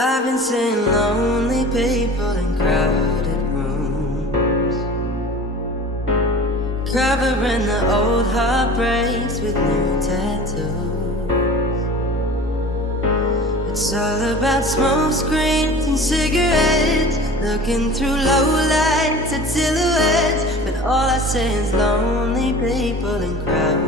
I've been seeing lonely people in crowded rooms, covering the old heartbreaks with new tattoos. It's all about smoke screens and cigarettes, looking through low lights at silhouettes. But all I see is lonely people in crowded